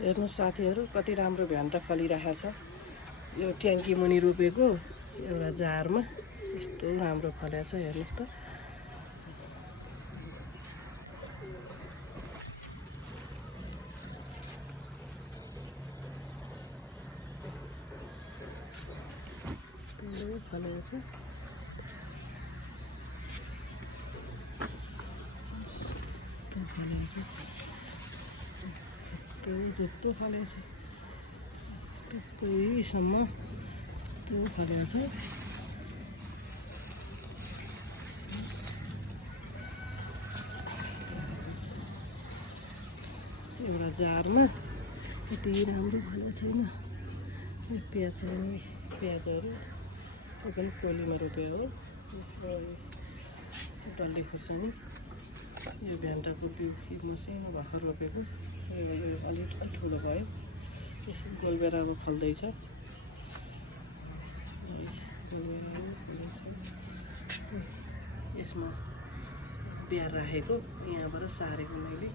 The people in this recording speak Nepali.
हेर्नु साथीहरू कति राम्रो भ्यान्टा फलिरहेको छ। यो ट्याङ्की मुनि रोपेको एउटा जारमा यस्तो राम्रो फलेको छ। हेर्नुहोस् त। फलेको छ। जुत्तो फलेको छ। टुप्पैसम्म त्यो फलेको छ। एउटा जारमा यति राम्रो फलेको छैन। प्याजहरू यो पनि कोलीमा रोप्यो हो। डल्ले खुर्सानी, यो भ्यान्टाको बिउ मसिनो भर्खर रोपेको। यो अलिक ठुलो भयो। गोलबेराको फल्दैछ। यसमा बिहार राखेको यहाँबाट सारेको मैले।